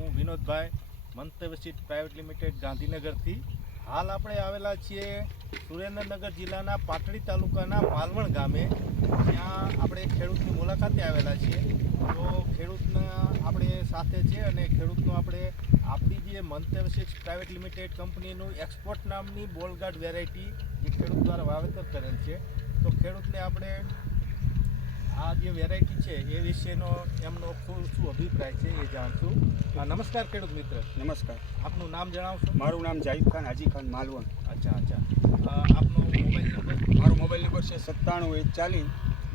હું વિનોદભાઈ મંતવ્ય seed private limited ગાંધીનગરથી. હાલ આપણે આવેલા છીએ સુરેન્દ્રનગર જિલ્લાના પાટડી તાલુકાના માલવણ ગામે, ત્યાં આપણે ખેડૂતની મુલાકાતે આવેલા છીએ. તો ખેડૂતના આપણે સાથે છે અને ખેડૂતનો આપણે આપણી જે મંતવ્ય સીડ પ્રાઇવેટ લિમિટેડ કંપનીનું એક્સપોર્ટ નામની બોલગાર્ડ વેરાયટી જે ખેડૂત દ્વારા વાવેતર કરેલ છે. તો ખેડૂતને આપણે આ જે વેરાયટી છે એ વિશેનો એમનો શું અભિપ્રાય છે એ જાણશું. નમસ્કાર ખેડૂત મિત્ર. નમસ્કાર. આપનું નામ જણાવશો? મારું નામ જાહિદ ખાન હાજી ખાન માલવણ. અચ્છા. આપનો મોબાઈલ નંબર? મારો મોબાઈલ નંબર છે 97 140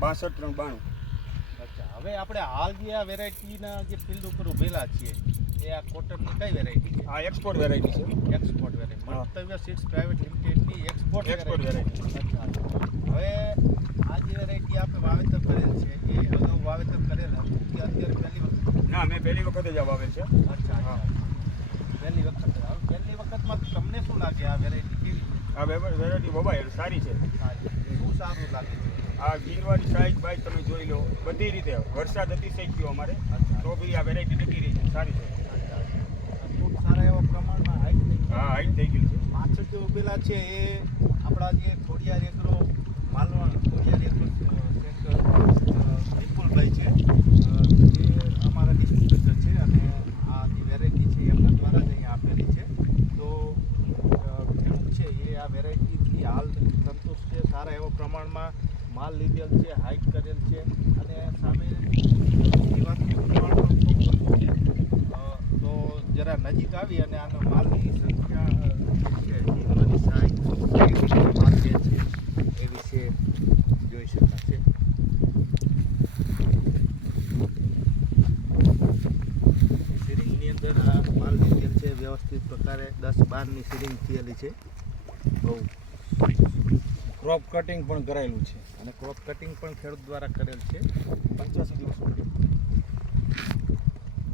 62 392. અચ્છા, હવે આપણે હાલ જે આ વેરાયટીના જે ફિલ્ડ ઉપર ઉભેલા છીએ એ આ કોટનની કઈ વેરાયટી છે? આ એક્સપોર્ટ વેરાયટી છે. એક્સપોર્ટ વેરાયટી મંતવ્ય સીડ્સ પ્રાઇવેટ લિમિટેડની એક્સપોર્ટ વેરાયટી. અચ્છા. હવે આ જે વેરાયટી આપણે વાવેતર કરેલ છે એ અગાઉ વાવેતર કરેલ હતું કે અત્યારે પહેલી વખત? ના, મેં પહેલી વખત જ આ વાવેલ છે. અચ્છા. પહેલી વખત. હવે પહેલી વખતમાં તમને શું લાગે આ વેરાયટી કેવી? આ વેરાયટી વવાય સારી છે. શું સારું લાગે છે? આ ગીરવાળી સાઈઝ બાઈક તમે જોઈ લો, બધી રીતે વરસાદ અતિશય ગયો અમારે, તો બી આ વેરાયટી ટકી રહી છે, સારી છે. ખૂબ સારા એવા પ્રમાણમાં હાઈટ થઈ ગઈ. હા, હાઈટ થઈ ગઈ છે. પાછળ જે ઉભેલા છે એ આપણા જે ખોડિયાર એગ્રો માલવણ ખોડિયાર એગ્રો વિપુલભાઈ છે, જે અમારા ડિસ્ટ્રીબ્યુટર છે અને આ જે વેરાયટી છે એમના દ્વારા જ અહીંયા આપેલી છે. તો ખેડૂત છે એ આ વેરાયટીથી હાલ સંતુષ્ટ છે. સારા એવા પ્રમાણમાં માલ લીધેલ છે, હાઈટ કરેલ છે અને સામે જીવાતનું પ્રમાણ પણ ખૂબ ઓછું છે. તો જરા નજીક આવી અને આનો માલની સંખ્યા છે, જીવવાની સાઈઝ માલ જે છે એ વિશે જોઈ શકાશે. સિરિંગની અંદર આ માલ લીધેલ છે, વ્યવસ્થિત પ્રકારે 10-12ની સિરિંગ થયેલી છે. બહુ ક્રોપ કટિંગ પણ કરાયેલું છે અને ક્રોપ કટિંગ પણ ખેડૂત દ્વારા કરેલ છે. 85 દિવસ.